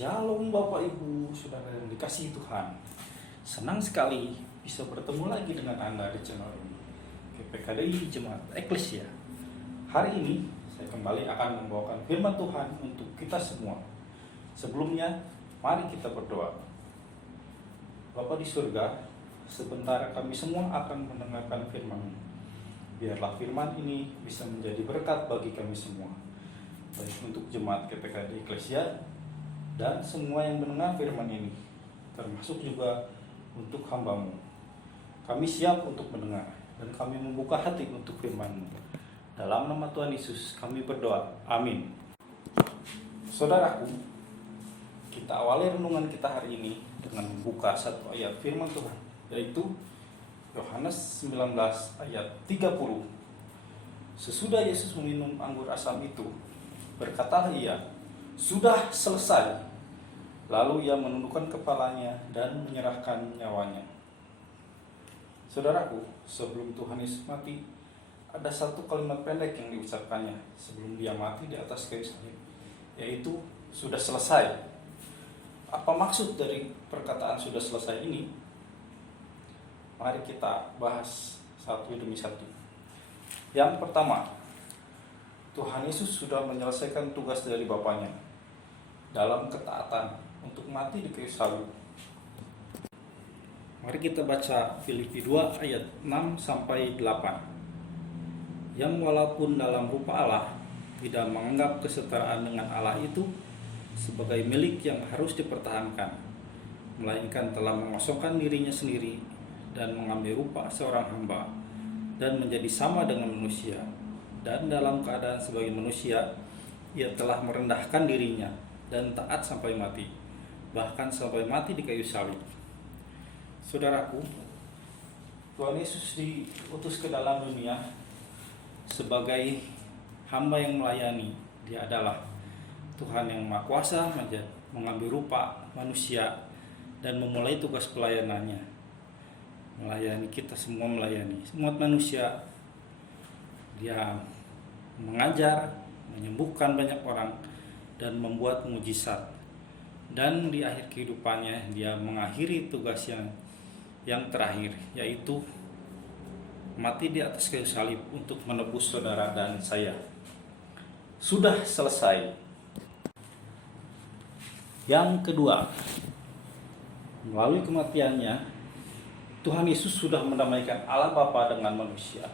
Shalom Bapak Ibu, Saudara yang dikasihi Tuhan. Senang sekali bisa bertemu lagi dengan Anda di channel ini, GPKDI Jemaat Eklesia. Hari ini saya kembali akan membawakan firman Tuhan untuk kita semua. Sebelumnya, mari kita berdoa. Bapa di surga, sebentar kami semua akan mendengarkan firman-Mu. Biarlah firman ini bisa menjadi berkat bagi kami semua, baik untuk jemaat GPKDI Eklesia dan semua yang mendengar firman ini, termasuk juga untuk hamba-Mu. Kami siap untuk mendengar dan kami membuka hati untuk firman-Mu. Dalam nama Tuhan Yesus kami berdoa, amin. Saudaraku, kita awali renungan kita hari ini dengan membuka satu ayat firman Tuhan, yaitu Yohanes 19 ayat 30. Sesudah Yesus meminum anggur asam itu, berkatalah ia, "Sudah selesai." Lalu ia menundukkan kepalanya dan menyerahkan nyawanya. Saudaraku, sebelum Tuhan Yesus mati, ada satu kalimat pendek yang diucapkannya sebelum dia mati di atas kayu salib, yaitu "sudah selesai." Apa maksud dari perkataan "sudah selesai" ini? Mari kita bahas satu demi satu. Yang pertama, Tuhan Yesus sudah menyelesaikan tugas dari Bapaknya dalam ketaatan untuk mati di kayu salib. Mari kita baca Filipi 2 ayat 6-8. Yang walaupun dalam rupa Allah tidak menganggap kesetaraan dengan Allah itu sebagai milik yang harus dipertahankan, melainkan telah mengosongkan dirinya sendiri dan mengambil rupa seorang hamba dan menjadi sama dengan manusia, dan dalam keadaan sebagai manusia ia telah merendahkan dirinya dan taat sampai mati, bahkan sampai mati di kayu salib. Saudaraku, Tuhan Yesus diutus ke dalam dunia sebagai hamba yang melayani. Dia adalah Tuhan yang Maha Kuasa, mengambil rupa manusia dan memulai tugas pelayanannya, melayani kita semua, melayani semua manusia. Dia mengajar, menyembuhkan banyak orang, dan membuat mujizat. Dan di akhir kehidupannya dia mengakhiri tugas yang terakhir, yaitu mati di atas kayu salib untuk menebus saudara dan saya. Sudah selesai. Yang kedua, melalui kematiannya Tuhan Yesus sudah mendamaikan Allah Bapa dengan manusia.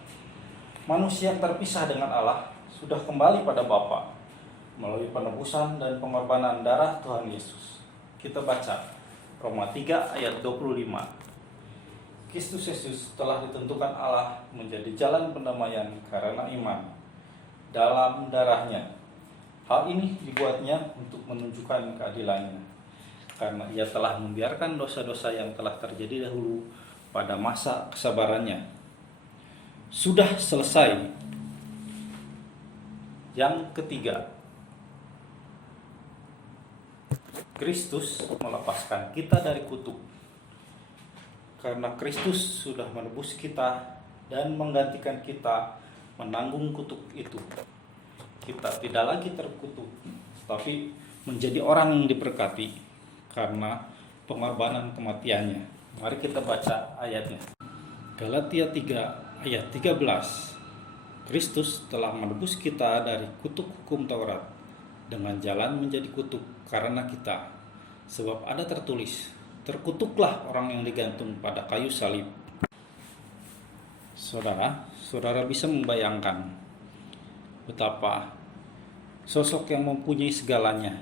Manusia yang terpisah dengan Allah sudah kembali pada Bapa melalui penebusan dan pengorbanan darah Tuhan Yesus. Kita baca Roma 3 ayat 25. Kristus Yesus telah ditentukan Allah menjadi jalan pendamaian karena iman dalam darahnya. Hal ini dibuatnya untuk menunjukkan keadilannya, karena ia telah membiarkan dosa-dosa yang telah terjadi dahulu pada masa kesabarannya. Sudah selesai. Yang ketiga, Kristus melepaskan kita dari kutuk. Karena Kristus sudah menebus kita dan menggantikan kita menanggung kutuk itu, kita tidak lagi terkutuk, tapi menjadi orang yang diberkati karena pengorbanan kematiannya. Mari kita baca ayatnya. Galatia 3 ayat 13. Kristus telah menebus kita dari kutuk hukum Taurat dengan jalan menjadi kutuk karena kita. Sebab ada tertulis, terkutuklah orang yang digantung pada kayu salib. Saudara bisa membayangkan betapa sosok yang mempunyai segalanya,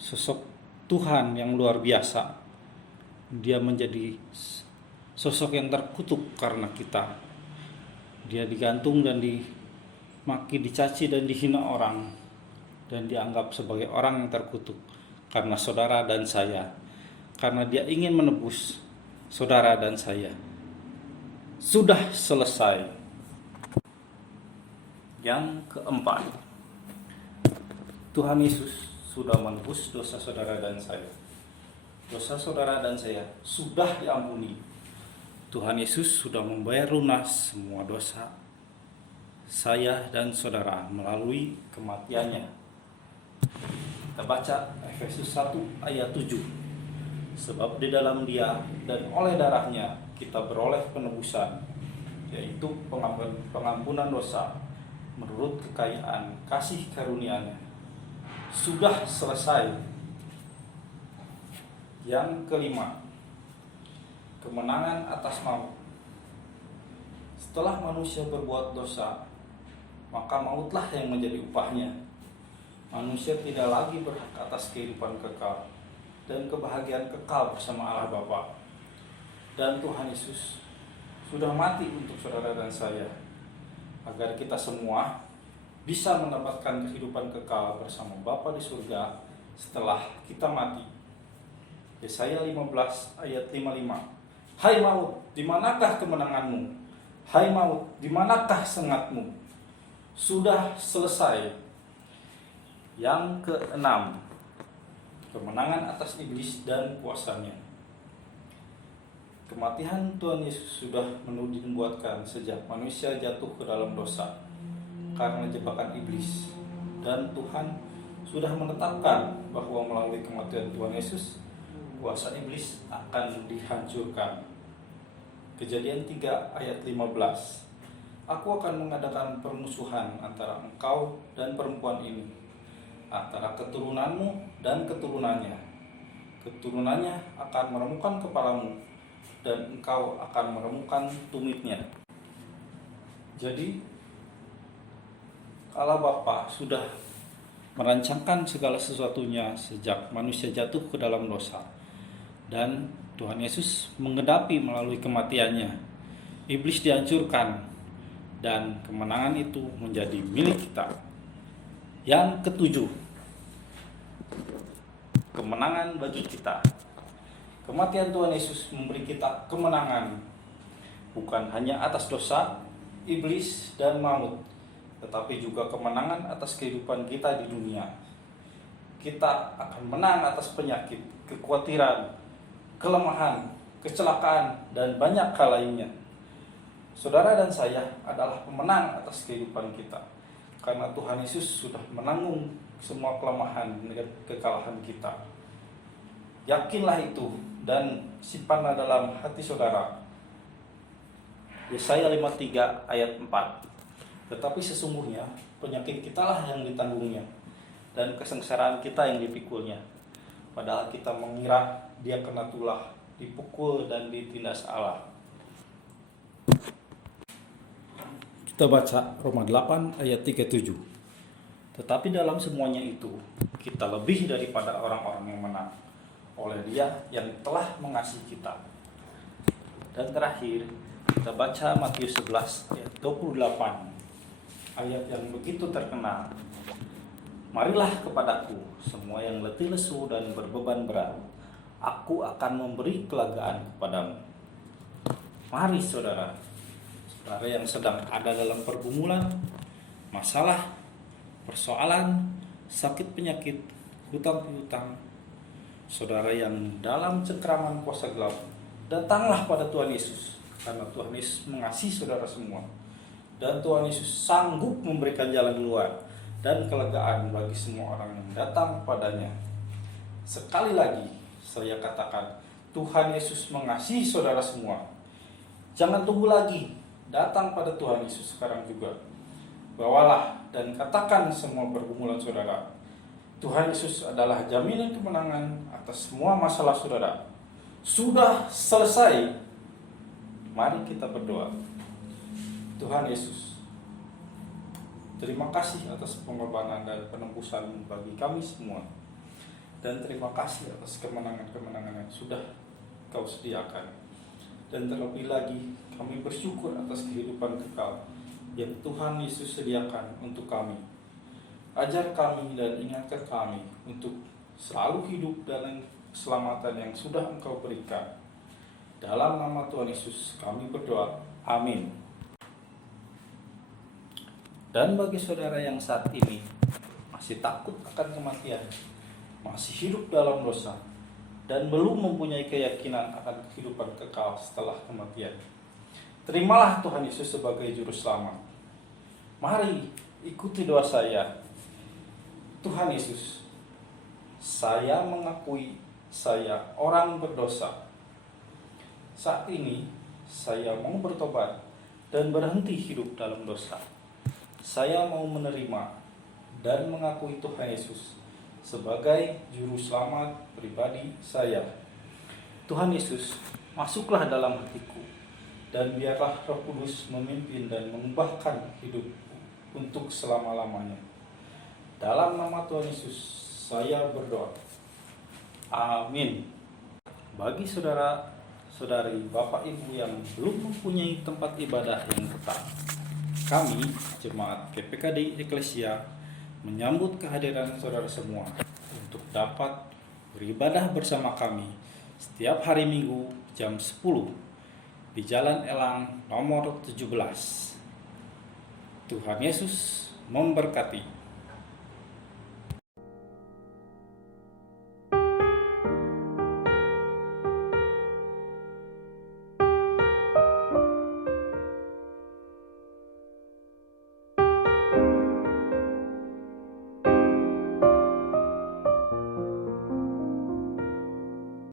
sosok Tuhan yang luar biasa, dia menjadi sosok yang terkutuk karena kita. Dia digantung dan dimaki, dicaci dan dihina orang, dan dianggap sebagai orang yang terkutuk karena saudara dan saya, karena dia ingin menebus saudara dan saya. Sudah selesai. Yang keempat, Tuhan Yesus sudah menebus dosa saudara dan saya. Dosa saudara dan saya sudah diampuni. Tuhan Yesus sudah membayar lunas semua dosa saya dan saudara melalui kematiannya. Kita baca Efesus 1 ayat 7. Sebab di dalam Dia dan oleh darahnya kita beroleh penebusan, yaitu pengampunan dosa menurut kekayaan kasih karunia-Nya. Sudah selesai. Yang kelima, kemenangan atas maut. Setelah manusia berbuat dosa, maka mautlah yang menjadi upahnya. Manusia tidak lagi berhak atas kehidupan kekal dan kebahagiaan kekal bersama Allah Bapa. Dan Tuhan Yesus sudah mati untuk saudara dan saya, agar kita semua bisa mendapatkan kehidupan kekal bersama Bapa di surga setelah kita mati. Yesaya 15 ayat 55. Hai maut, di manakah kemenanganmu? Hai maut, di manakah sengatmu? Sudah selesai. Yang keenam, kemenangan atas iblis dan kuasanya. Kematian Tuhan Yesus sudah dinubuatkan sejak manusia jatuh ke dalam dosa karena jebakan iblis, dan Tuhan sudah menetapkan bahwa melalui kematian Tuhan Yesus kuasa iblis akan dihancurkan. Kejadian 3 ayat 15. Aku akan mengadakan permusuhan antara engkau dan perempuan ini, antara keturunanmu dan keturunannya. Keturunannya akan meremukkan kepalamu, dan engkau akan meremukkan tumitnya. Jadi, Allah Bapa sudah merancangkan segala sesuatunya sejak manusia jatuh ke dalam dosa, dan Tuhan Yesus menggenapi melalui kematiannya. Iblis dihancurkan dan kemenangan itu menjadi milik kita. Yang ketujuh, kemenangan bagi kita. Kematian Tuhan Yesus memberi kita kemenangan, bukan hanya atas dosa, iblis, dan maut, tetapi juga kemenangan atas kehidupan kita di dunia. Kita akan menang atas penyakit, kekhawatiran, kelemahan, kecelakaan, dan banyak hal lainnya. Saudara dan saya adalah pemenang atas kehidupan kita, karena Tuhan Yesus sudah menanggung semua kelemahan dan kekalahan kita. Yakinlah itu dan simpanlah dalam hati saudara. Yesaya 53 ayat 4. Tetapi sesungguhnya penyakit kita lah yang ditanggungnya, dan kesengsaraan kita yang dipikulnya. Padahal kita mengira dia kena tulah, dipukul dan ditindas Allah. Kita baca Roma 8 ayat 37. Tetapi dalam semuanya itu, kita lebih daripada orang-orang yang menang, oleh Dia yang telah mengasihi kita. Dan terakhir, kita baca Matius 11 ayat 28. Ayat yang begitu terkenal. Marilah kepadaku semua yang letih lesu dan berbeban berat, aku akan memberi kelegaan kepadamu. Mari saudara yang sedang ada dalam pergumulan, masalah, persoalan, sakit penyakit, hutang piutang, saudara yang dalam cengkraman kuasa gelap, datanglah pada Tuhan Yesus, karena Tuhan Yesus mengasihi saudara semua, dan Tuhan Yesus sanggup memberikan jalan keluar dan kelegaan bagi semua orang yang datang padanya. Sekali lagi saya katakan, Tuhan Yesus mengasihi saudara semua. Jangan tunggu lagi, datang pada Tuhan Yesus sekarang juga. Bawalah dan katakan semua pergumulan saudara. Tuhan Yesus adalah jaminan kemenangan atas semua masalah saudara. Sudah selesai. Mari kita berdoa. Tuhan Yesus, terima kasih atas pengorbanan dan penebusan bagi kami semua. Dan terima kasih atas kemenangan-kemenangan yang sudah Kau sediakan. Dan terlebih lagi, kami bersyukur atas kehidupan kekal yang Tuhan Yesus sediakan untuk kami. Ajar kami dan ingatkan kami untuk selalu hidup dalam keselamatan yang sudah Engkau berikan. Dalam nama Tuhan Yesus kami berdoa. Amin. Dan bagi saudara yang saat ini masih takut akan kematian, masih hidup dalam dosa, dan belum mempunyai keyakinan akan kehidupan kekal setelah kematian, terimalah Tuhan Yesus sebagai juru selamat. Mari ikuti doa saya. Tuhan Yesus, saya mengakui saya orang berdosa. Saat ini saya mau bertobat dan berhenti hidup dalam dosa. Saya mau menerima dan mengakui Tuhan Yesus sebagai juru selamat pribadi saya. Tuhan Yesus, masuklah dalam hatiku dan biarlah Roh Kudus memimpin dan mengubahkan hidupku untuk selama-lamanya. Dalam nama Tuhan Yesus saya berdoa. Amin. Bagi saudara-saudari, Bapak Ibu yang belum mempunyai tempat ibadah yang tetap, kami, Jemaat GPKD Eklesia, menyambut kehadiran saudara semua untuk dapat beribadah bersama kami setiap hari Minggu jam 10 di Jalan Elang nomor 17. Tuhan Yesus memberkati.